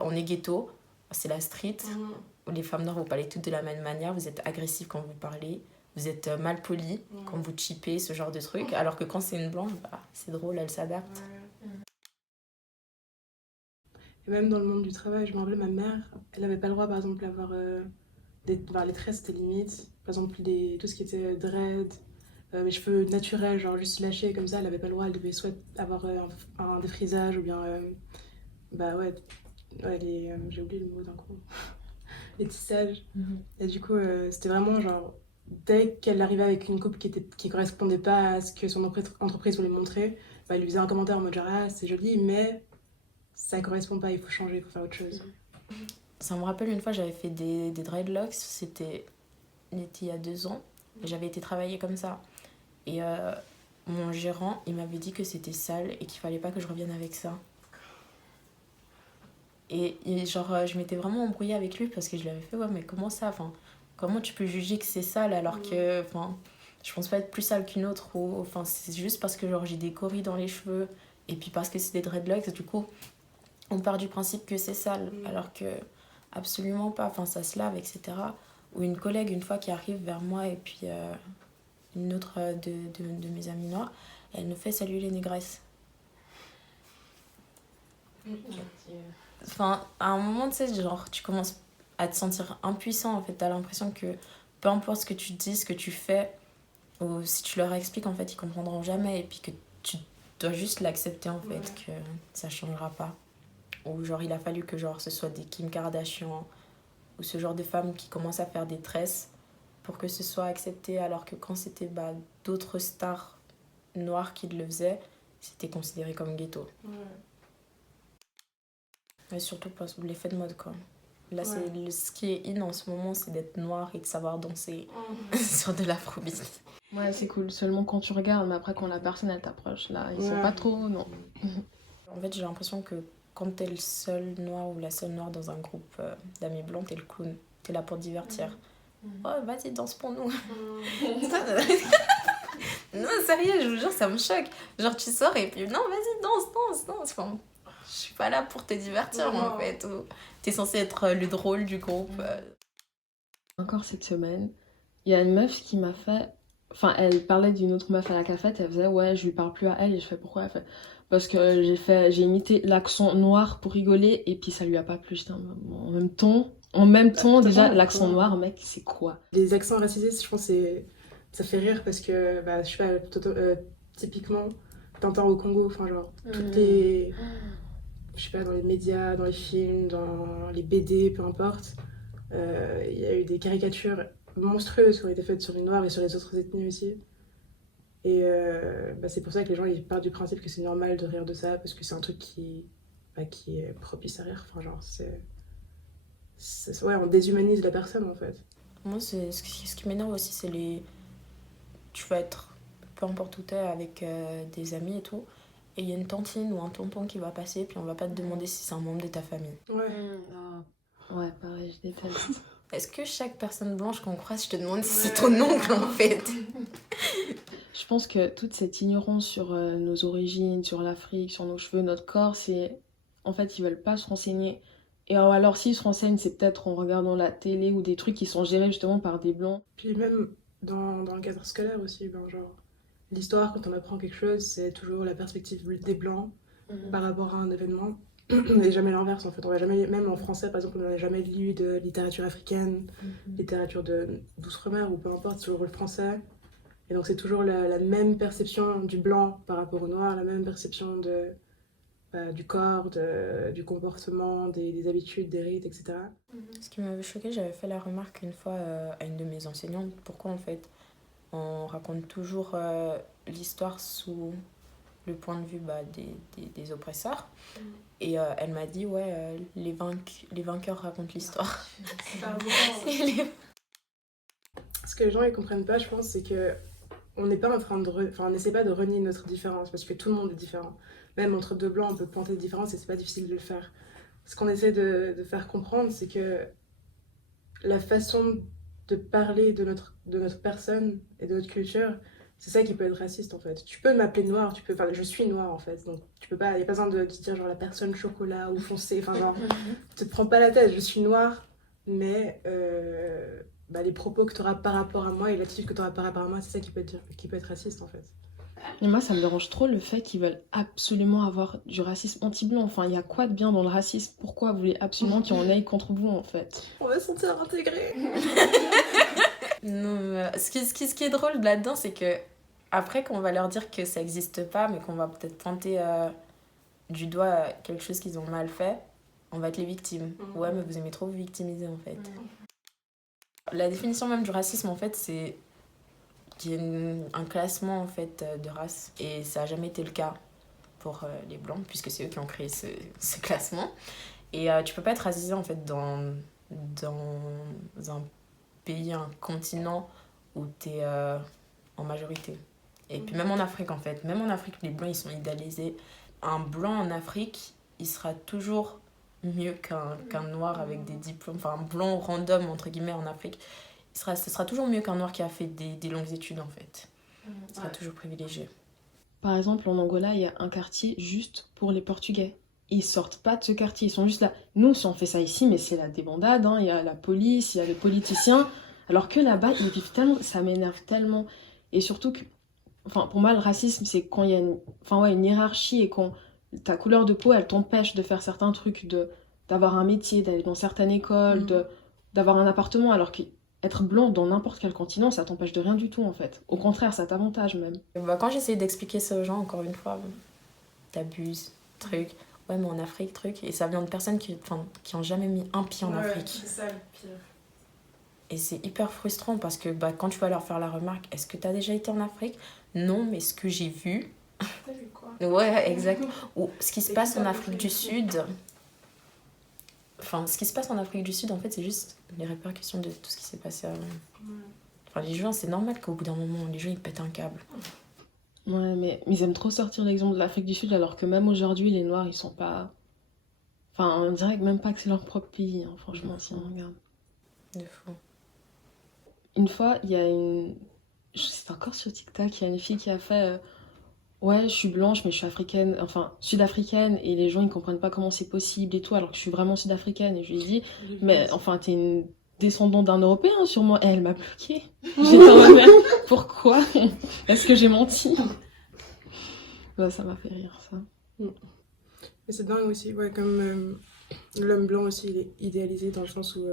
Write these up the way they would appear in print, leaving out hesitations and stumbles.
On est ghetto, c'est la street, où les femmes noires vous parlez toutes de la même manière, vous êtes agressif quand vous parlez, vous êtes mal poli quand vous cheapez, ce genre de truc, alors que quand c'est une blanche, bah, c'est drôle, elle s'adapte. Et même dans le monde du travail, je me rappelle, ma mère, elle n'avait pas le droit, par exemple, d'avoir les tresses, c'était limite. Par exemple, tout ce qui était dread, mes cheveux naturels, genre juste lâchés comme ça, elle n'avait pas le droit. Elle devait soit avoir un défrisage ou bien, bah ouais j'ai oublié le mot d'un coup, les tissages. Et du coup, c'était vraiment genre, dès qu'elle arrivait avec une coupe qui correspondait pas à ce que son entreprise voulait montrer, bah, elle lui faisait un commentaire en mode genre, ah, c'est joli, mais ça correspond pas, il faut changer, il faut faire autre chose. Ça me rappelle une fois, j'avais fait des dreadlocks, c'était il y a 2 ans, et j'avais été travailler comme ça. Et mon gérant, il m'avait dit que c'était sale et qu'il fallait pas que je revienne avec ça. Et genre, je m'étais vraiment embrouillée avec lui parce que je lui avais fait, ouais, mais comment ça, enfin, comment tu peux juger que c'est sale alors que, enfin, je pense pas être plus sale qu'une autre, ou, enfin, c'est juste parce que genre j'ai des coris dans les cheveux et puis parce que c'est des dreadlocks, du coup, on part du principe que c'est sale alors que absolument pas, enfin, ça se lave, etc. Ou une collègue, une fois, qui arrive vers moi et puis une autre de mes amies noires, elle nous fait saluer les négresses. Enfin, à un moment, tu sais, genre, tu commences à te sentir impuissant, en fait. T'as l'impression que peu importe ce que tu dis, ce que tu fais, ou si tu leur expliques, en fait, ils comprendront jamais. Et puis que tu dois juste l'accepter, en fait, que ça changera pas. Ou genre, il a fallu que genre, ce soit des Kim Kardashian, ou ce genre de femmes qui commencent à faire des tresses pour que ce soit accepté. Alors que quand c'était bah, d'autres stars noires qui le faisaient, c'était considéré comme ghetto. Et surtout pas l'effet de mode, quoi. Là, ce qui est in en ce moment, c'est d'être noir et de savoir danser sur de l'afrobeat. Ouais, c'est cool, seulement quand tu regardes, mais après quand la personne elle t'approche, là, ils sont pas trop, non. En fait, j'ai l'impression que quand t'es le seul noir ou la seule noire dans un groupe d'amis blancs, t'es le clown. T'es là pour divertir. Oh, vas-y, danse pour nous. Non, sérieux, je vous jure, ça me choque. Genre, tu sors et puis, non, vas-y, danse. Enfin, je suis pas là pour te divertir, en fait. Ou t'es censé être le drôle du groupe. Encore cette semaine, il y a une meuf qui m'a fait... Enfin, elle parlait d'une autre meuf à la cafette, elle faisait ouais, je lui parle plus à elle, et je fais pourquoi? Elle fait parce que j'ai imité l'accent noir pour rigoler, et puis ça lui a pas plu. J'étais en même temps déjà, l'accent noir, mec, c'est quoi? Les accents racisés, je pense que ça fait rire parce que, bah, je sais pas, typiquement, t'entends au Congo, enfin, genre, toutes les. Je sais pas, dans les médias, dans les films, dans les BD, peu importe, il y a eu des caricatures monstrueuses qui ont été faites sur les Noirs et sur les autres ethnies aussi. Et bah, c'est pour ça que les gens ils partent du principe que c'est normal de rire de ça parce que c'est un truc qui est propice à rire. Enfin, genre, ouais, on déshumanise la personne en fait. Moi, ce qui m'énerve aussi, c'est les. Tu vas être, peu importe où t'es, avec des amis et tout. Et il y a une tantine ou un tonton qui va passer, puis on va pas te demander si c'est un membre de ta famille. Ouais. Ouais, pareil, je déteste. Est-ce que chaque personne blanche qu'on croise, je te demande si c'est ton oncle en fait? Je pense que toute cette ignorance sur nos origines, sur l'Afrique, sur nos cheveux, notre corps, c'est... En fait, ils veulent pas se renseigner. Et alors, s'ils se renseignent, c'est peut-être en regardant la télé ou des trucs qui sont gérés justement par des blancs. Puis même dans le cadre scolaire aussi, ben, genre, l'histoire, quand on apprend quelque chose, c'est toujours la perspective des blancs par rapport à un événement. Et jamais l'inverse en fait. On va jamais, même en français par exemple, on n'a jamais lu de littérature africaine, littérature d'outre-mer ou peu importe, c'est toujours le français. Et donc c'est toujours la même perception du blanc par rapport au noir, la même perception du corps, du comportement, des habitudes, des rites, etc. Ce qui m'avait choqué, j'avais fait la remarque une fois à une de mes enseignantes. Pourquoi en fait on raconte toujours l'histoire sous le point de vue bah, des oppresseurs. Et elle m'a dit, ouais, les vainqueurs racontent l'histoire. Ce que les gens ne comprennent pas, je pense, c'est que on n'est pas en train de. Enfin, on n'essaie pas de renier notre différence parce que tout le monde est différent. Même entre deux blancs, on peut pointer des différences et c'est pas difficile de le faire. Ce qu'on essaie de faire comprendre, c'est que la façon de parler de notre personne et de notre culture c'est ça qui peut être raciste en fait. Tu peux m'appeler noir, tu peux, enfin je suis noire en fait, donc tu peux pas, il y a pas besoin de dire genre la personne chocolat ou foncé, enfin genre, te prends pas la tête, je suis noire, mais bah, les propos que tu auras par rapport à moi et l'attitude que tu auras par rapport à moi, c'est ça qui peut être raciste en fait. Et moi, ça me dérange trop le fait qu'ils veulent absolument avoir du racisme anti-blanc. Enfin, il y a quoi de bien dans le racisme? Pourquoi vous voulez absolument qu'il y en ait contre vous, en fait? On va se sentir intégré. Non, ce qui est drôle là-dedans, c'est que après qu'on va leur dire que ça n'existe pas, mais qu'on va peut-être pointer du doigt quelque chose qu'ils ont mal fait, on va être les victimes. Ouais, mais vous aimez trop vous victimiser en fait. La définition même du racisme, en fait, c'est qu'il y a un classement en fait de races, et ça n'a jamais été le cas pour les blancs, puisque c'est eux qui ont créé ce classement. Et tu peux pas être racisé en fait dans un pays, un continent où t'es en majorité. Et puis même en Afrique en fait, même en Afrique, les blancs ils sont idéalisés. Un blanc en Afrique, il sera toujours mieux qu'un noir avec des diplômes, enfin un blanc random entre guillemets en Afrique. Ce sera toujours mieux qu'un noir qui a fait des longues études en fait. Il sera toujours privilégié. Par exemple, en Angola, il y a un quartier juste pour les Portugais. Ils sortent pas de ce quartier, ils sont juste là. Nous, si on fait ça ici, mais c'est la débandade, hein. Il y a la police, il y a les politiciens. Alors que là-bas, ils vivent tellement, ça m'énerve tellement. Et surtout que, enfin, pour moi, le racisme, c'est quand il y a une hiérarchie et quand ta couleur de peau, elle t'empêche de faire certains trucs, d'avoir un métier, d'aller dans certaines écoles, d'avoir un appartement, alors qu'être blanc dans n'importe quel continent, ça t'empêche de rien du tout, en fait. Au contraire, ça t'avantage même. Bah, quand j'essaie d'expliquer ça aux gens, encore une fois, t'abuses, truc. Ouais, mais en Afrique, truc. Et ça vient de personnes qui ont jamais mis un pied en Afrique. C'est ça le pire. Et c'est hyper frustrant parce que bah, quand tu vas leur faire la remarque, est-ce que t'as déjà été en Afrique? Non, mais ce que j'ai vu. T'as vu quoi? Ouais, exact. Ou ce qui se passe en Afrique du Sud. Enfin, ce qui se passe en Afrique du Sud, en fait, c'est juste les répercussions de tout ce qui s'est passé avant. Enfin, les gens, c'est normal qu'au bout d'un moment, les gens, ils pètent un câble. Ouais, mais ils aiment trop sortir l'exemple de l'Afrique du Sud, alors que même aujourd'hui, les Noirs, ils sont pas... Enfin, on dirait même pas que c'est leur propre pays, hein, franchement, si on regarde. De fou. Une fois, il y a c'est encore sur TikTok, il y a une fille qui a fait... Ouais, je suis blanche, mais je suis africaine, enfin, sud-africaine, et les gens, ils comprennent pas comment c'est possible et tout, alors que je suis vraiment sud-africaine. Et je lui ai dit, mais enfin, t'es une descendante d'un Européen, sûrement. Et elle m'a bloquée. J'étais en mode, pourquoi? Est-ce que j'ai menti? Bah, ça m'a fait rire, ça. Mais c'est dingue aussi, ouais, comme l'homme blanc aussi, il est idéalisé dans le sens où,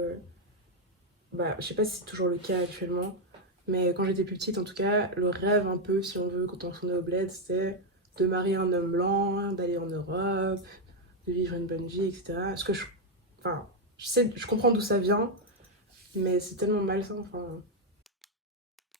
bah, je sais pas si c'est toujours le cas actuellement, mais quand j'étais plus petite, en tout cas, le rêve un peu, si on veut, quand on retournait au bled, c'était de marier un homme blanc, d'aller en Europe, de vivre une bonne vie, etc. Enfin, je comprends d'où ça vient, mais c'est tellement malsain, enfin...